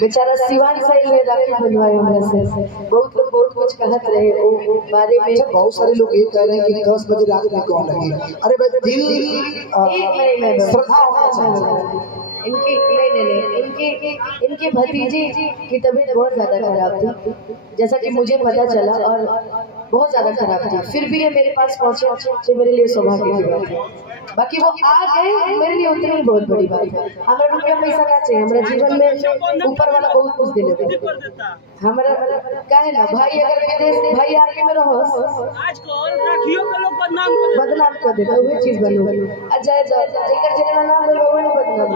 बेचारा सिवान साइड में राखी बनवाए हमरा से बहुत लोग बहुत कुछ कहत रहे ओ बारे में। बहुत सारे लोग ये कह रहे हैं कि 10 बजे रात में कौन लगे। अरे भाई दिल श्रद्धा होना चाहिए। इनके भतीजे की तबीयत बहुत ज्यादा खराब थी, जैसा कि मुझे पता चला, और बहुत ज्यादा खराब थी। फिर भी ये मेरे पास पहुंचे तो मेरे लिए सौभाग्य की बात है। बाकी वो आ गए मेरे लिए उतनी ही बहुत बड़ी बात है। हमारा रुपया पैसा क्या चाहिए, हमारे जीवन में ऊपर वाला बहुत कुछ दे देता हमारा क्या है ना भाई। अगर विदेश भाई आर्मी में रहो बदनाम कर देता वही चीज बनो अजय जेकर जेकर नाम बोलो वो बदनाम।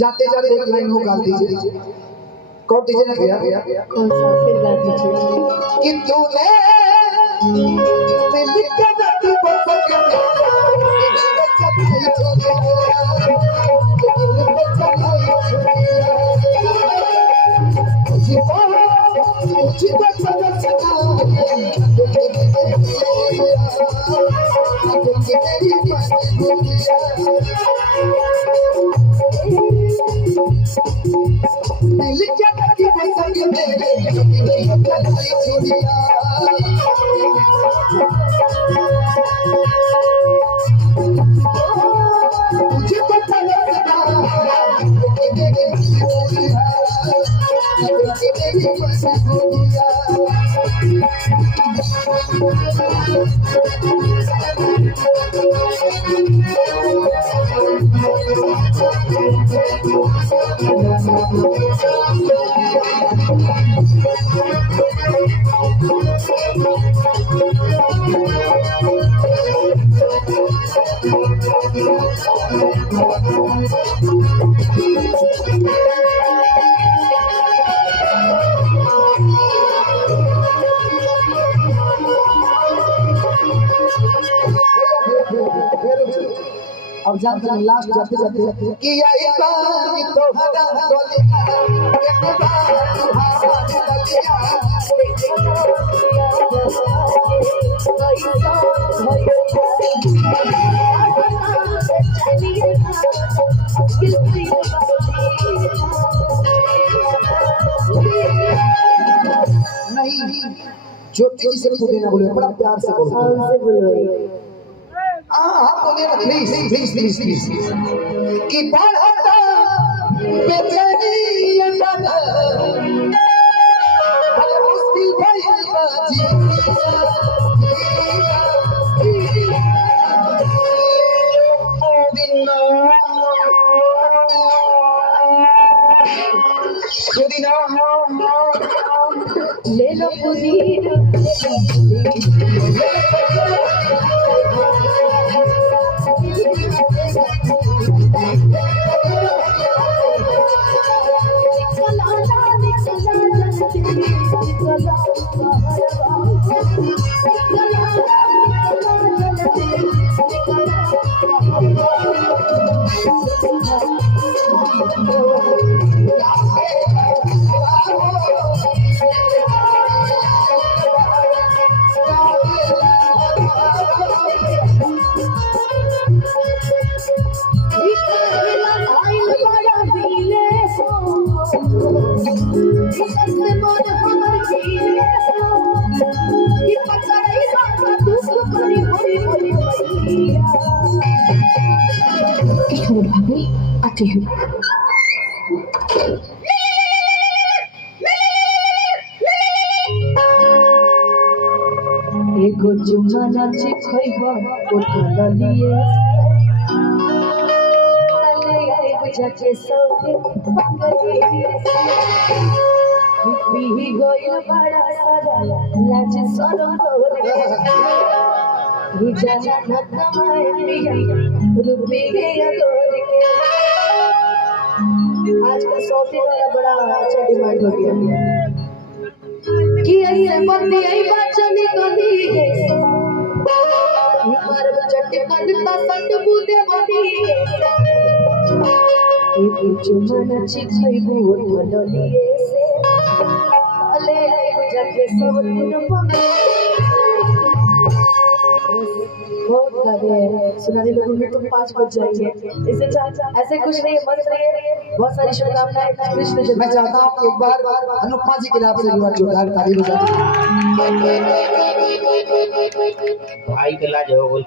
जाते जाते एक लाइन हो गा दीजिए। कौन दीजिए ना भैया? कौन सा फिर गा दीजिए। कि तूने दिल के नाती बसक अब जानते हैं लास्ट जाते जाते कि यही बात तो हरा गोलिया एक बात नहीं जो तेजी से बोले ना बोले, बड़ा प्यार से बोलो। हाँ बोलिए ना प्लीज प्लीज प्लीज प्लीज। कि बढ़ता बेचैनी ये दादा बड़ा मुश्किल भइल बाजी ले लो पुदीना आती हूँ। एगो चुमा नाची खइबा कोठा लिए तले आई बुझा के सौते पकड़े भी गोइल बड़ा सारा लाज सरम तोरे ही जाना न कमाए पिया रुपी गया तोरे के। आज का सौते वाला बड़ा अच्छा डिमांड हो गया कि ऐसे बंदी आई बच्चा निकली है मार बचटे कंडता सट बूदे बनी एक चुमन चिखई बोल डलिए से अले आई बुझा के सब दिन पमे सुनाने लगूंगी तो 5 बज जाएंगे। इससे ऐसे कुछ नहीं है, मस्त रहिए, बहुत सारी शुभकामनाएं। कृष्ण जन्म। मैं चाहता हूँ कि एक बार अनुपमा जी के नाम से जोरदार ताली बजा। भाई के लाज हो गई